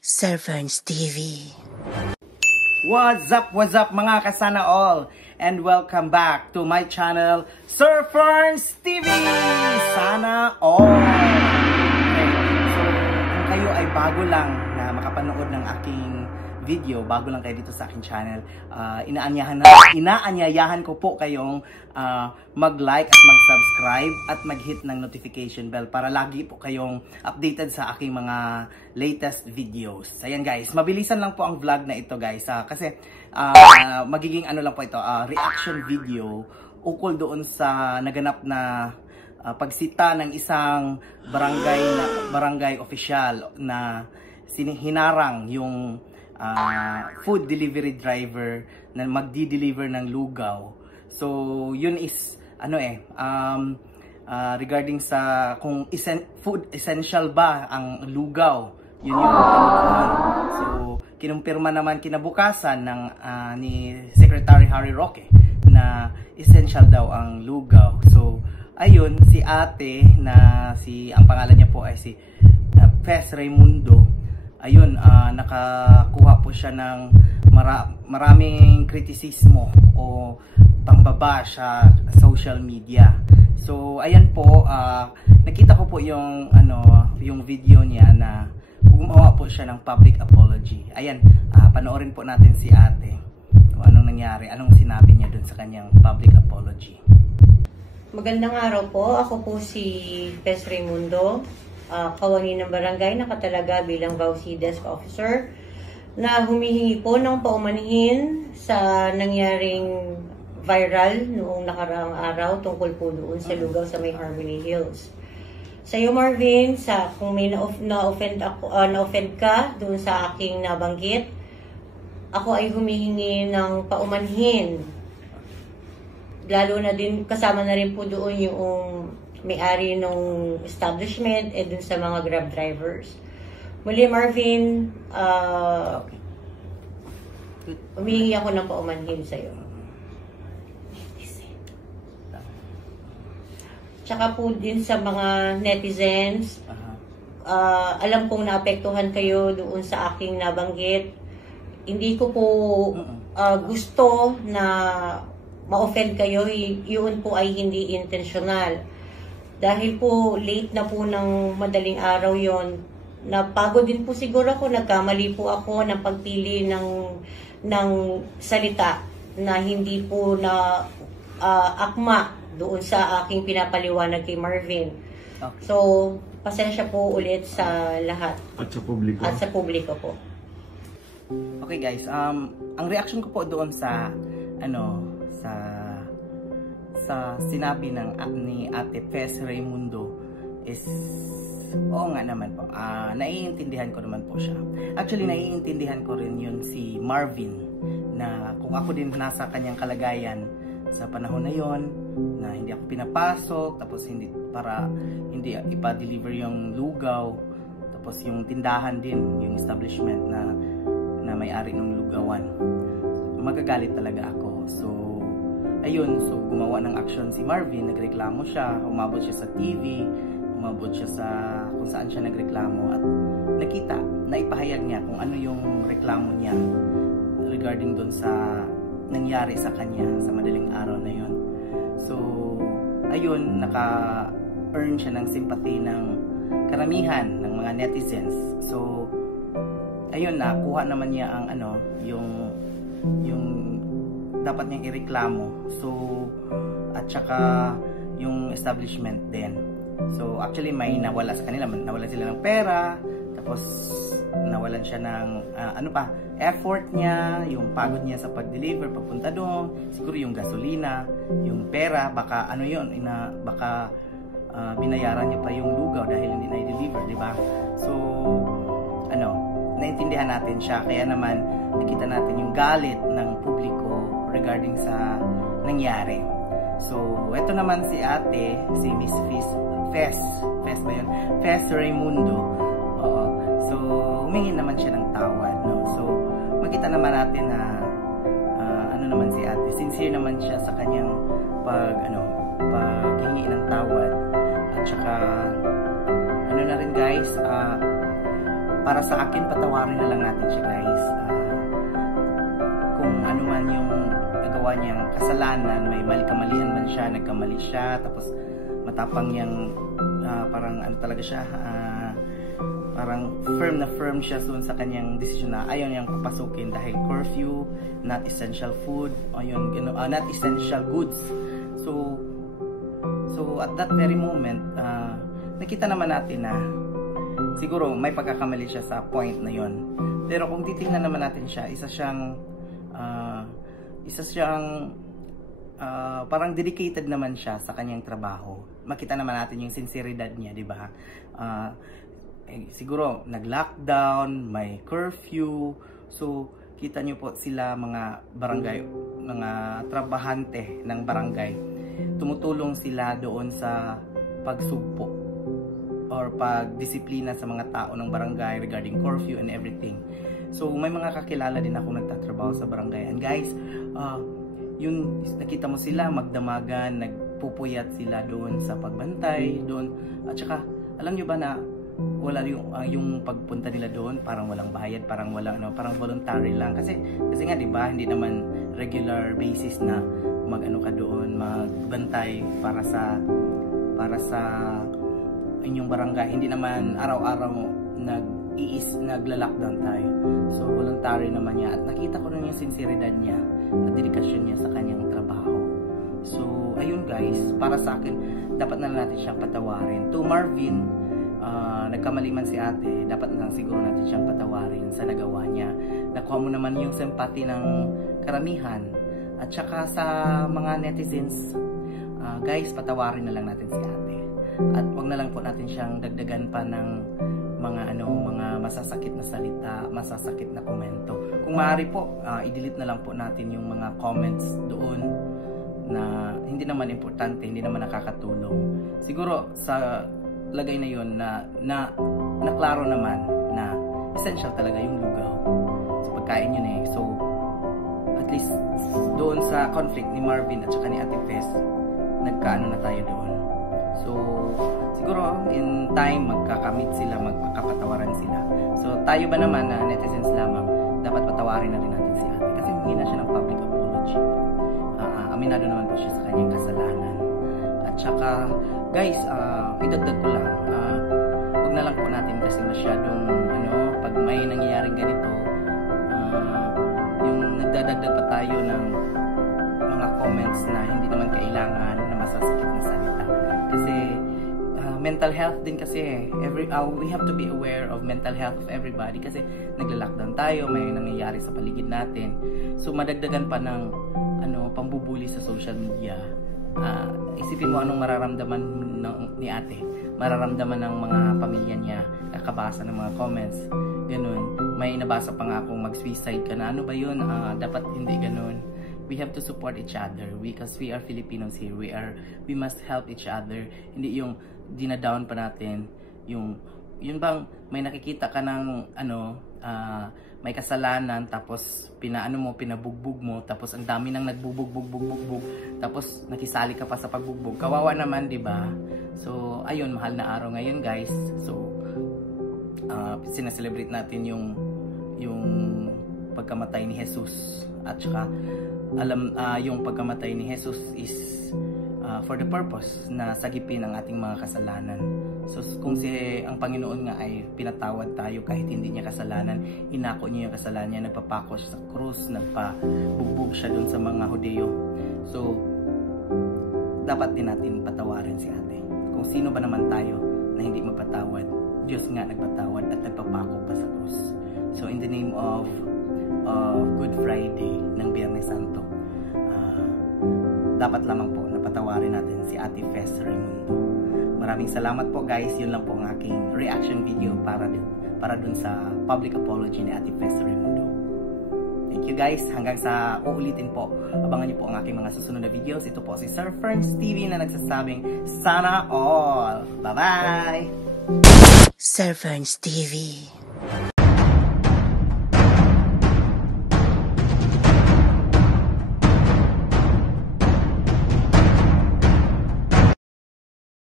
Sir Ferns TV. What's up mga kasana all? And welcome back to my channel, Sir Ferns TV! Sana all! Okay, so kung kayo ay bago lang na makapanood ng aking video, bago lang kayo dito sa aking channel, inaanyayahan ko po kayong mag-like at mag-subscribe at mag-hit ng notification bell para lagi po kayong updated sa aking mga latest videos. Ayan guys, mabilisan lang po ang vlog na ito guys, kasi magiging ano lang po ito, reaction video ukol doon sa naganap na pagsita ng isang barangay official na hinarang yung food delivery driver na magdi-deliver ng lugaw. So yun is regarding sa kung food essential ba ang lugaw. Yun yung so kinumpirma naman kinabukasan ng ni Secretary Harry Roque na essential daw ang lugaw. So ayun, si ate na ang pangalan niya po ay si Fes Raimundo. Ayun, nakakuha po siya ng maraming kritisismo o pambaba sa social media. So ayan po, nakita ko po yung video niya na gumawa po siya ng public apology. Ayan, panoorin po natin si ate kung anong nangyari, anong sinabi niya dun sa kanyang public apology. Magandang araw po, ako po si Fes Raimundo, kawani ng barangay, nakatalaga bilang VAUC Desk Officer, na humihingi po ng paumanhin sa nangyaring viral noong nakaraang araw tungkol po doon sa lugaw sa may Harmony Hills. Sa iyo Marvin, kung may na-offend ka doon sa aking nabanggit, ako ay humihingi ng paumanhin. Lalo na din, kasama na rin po doon yung may-ari ng establishment dun sa mga Grab drivers. Muli Marvin, humihingi ako ng paumanhin sa'yo. Tsaka po din sa mga netizens, alam kong naapektuhan kayo doon sa aking nabanggit. Hindi ko po gusto na ma-offend kayo, yun po ay hindi intentional. Dahil po late na po ng madaling araw yon, napagod din po siguro ako, nagkamali po ako ng pagpili ng salita na hindi po na akma doon sa aking pinapaliwanag kay Marvin. Okay. So, pasensya po ulit sa lahat. At sa publiko. At sa publiko po. Okay guys, ang reaction ko po doon sa sinabi ni Ate Fes Raimundo is oo nga naman po, naiintindihan ko naman po siya. Actually, naiintindihan ko rin yun si Marvin, na kung ako din nasa kanyang kalagayan sa panahon na yon, na hindi ako pinapasok, tapos hindi ipa-deliver yung lugaw, tapos yung tindahan din, yung establishment na may-ari ng lugawan, magagalit talaga ako. So ayun, so gumawa ng action si Marvin, nagreklamo siya, umabot siya sa TV, umabot siya sa kung saan siya nagreklamo, at nakita, naipahayag niya kung ano yung reklamo niya regarding doon sa nangyari sa kanya sa madaling araw na yun. So ayun, naka-earn siya ng sympathy ng karamihan ng mga netizens. So ayun, nakuha naman niya ang yung dapat niyang ireklamo. So at saka yung establishment din. So actually may nawala sa kanila, nawalan sila ng pera, tapos nawalan siya ng effort niya, yung pagod niya sa pag-deliver papunta doon, siguro yung gasolina, yung pera, baka baka binayaran niya pa yung lugaw dahil hindi na-deliver, di ba? So naintindihan natin siya, kaya naman nakita natin yung galit ng publiko regarding sa nangyari. So ito naman si ate, si Miss Fes Raimundo. So humingi naman siya ng tawad, no? So makita naman natin na naman si ate, sincere naman siya sa kanyang paghingi ng tawad. At saka na rin guys, para sa akin, patawarin na lang natin siya, guys. Kung ano man yung nagawa niyang kasalanan, may kamalian man siya, nagkamali siya, tapos matapang niyang parang ano talaga siya, parang firm siya sa kanyang desisyon na ayaw niyang papasukin dahil curfew, not essential food, o yun, not essential goods. So at that very moment, nakita naman natin na siguro may pagkakamali siya sa point na yon. Pero kung titingnan naman natin siya, isa siyang parang dedicated naman siya sa kanyang trabaho. Makita naman natin yung sinseridad niya, di ba? Siguro nag-lockdown, may curfew. So kita niyo po sila mga barangay, mga trabahante ng barangay, tumutulong sila doon sa pagsugpo or pagdisiplina sa mga tao ng barangay regarding curfew and everything. So may mga kakilala din ako nagtatrabaho sa barangay. And guys, yun, nakita mo sila magdamagan, nagpupuyat sila doon sa pagbantay doon. At saka alam niyo ba na wala yung pagpunta nila doon, parang walang bayad, parang walang parang voluntary lang kasi nga 'di ba, hindi naman regular basis na mag-ano ka doon, magbantay para sa inyong barangay. Hindi naman araw-araw nagla-lockdown tayo. So voluntary naman niya, at nakita ko rin yung sinseridad niya at dedikasyon niya sa kanyang trabaho. So ayun guys, para sa akin dapat na natin siyang patawarin. To Marvin, nagkamali man si ate, dapat na lang siguro natin siyang patawarin sa nagawa niya. Nakuha mo naman yung simpati ng karamihan. At saka sa mga netizens, guys, patawarin na lang natin si ate. At wag na lang po natin siyang dagdagan pa ng mga masasakit na salita, masasakit na komento. Kung maaari po, i-delete na lang po natin yung mga comments doon na hindi naman importante, hindi naman nakakatulong. Siguro sa lagay na yun na klaro naman na essential talaga yung lugaw sa pagkain yun eh. So at least doon sa conflict ni Marvin at saka ni Ate Fes, nagkaano na tayo doon. So siguro in time magkakamit sila, magkakapatawaran sila. So tayo ba naman na netizens lamang, dapat patawarin na rin natin si ate kasi humingi na siya ng public apology. Aminado naman po siya sa kanyang kasalanan. At saka guys, idagdag ko lang, huwag na lang po natin kasi masyadong pag may nangyayaring ganito, yung nagdadagdag pa tayo ng mga comments na hindi naman kailangan, na masasakit na salita. Kasi mental health din kasi we have to be aware of mental health of everybody kasi nagla-lockdown tayo, may nangyayari sa paligid natin. So madagdagan pa ng pambubuli sa social media. Isipin mo anong mararamdaman ni ate, mararamdaman ng mga pamilya niya, kakabasa ng mga comments, ganun. May nabasa pa nga akong mag-suicide ka na, ano ba yun, dapat hindi ganun. We have to support each other because we are Filipinos here. We must help each other. Hindi yung dinadown pa natin, yun bang may nakikita ka ng may kasalanan, tapos pinabugbog mo, tapos ang dami nang nagbubugbog, tapos nakisali ka pa sa pagbugbog. Kawawa naman, 'di ba? So, ayun, mahal na araw ngayon, guys. So, sinaselebrate natin yung pagkamatay ni Jesus. At saka yung pagkamatay ni Jesus is for the purpose na sagipin ang ating mga kasalanan. So kung ang Panginoon nga ay pinatawad tayo kahit hindi niya kasalanan, inako niya yung kasalanan niya, nagpapako siya sa krus, nagpabugbog siya dun sa mga Hudyo. So dapat din natin patawarin si ate. Kung sino ba naman tayo na hindi magpatawad, Diyos nga nagpatawad at nagpapako pa sa krus. So in the name of Good Friday ng Biyernes Santo, dapat lamang po napatawarin natin si Ate Fes Raimundo. Maraming salamat po guys. Yun lang po ang aking reaction video para dun sa public apology ni Ate Fes Raimundo. Thank you guys. Hanggang sa uulitin po. Abangan niyo po ang aking mga susunod na videos. Ito po si Sir Ferns TV na nagsasabing sana all. Bye-bye! Sir Ferns TV.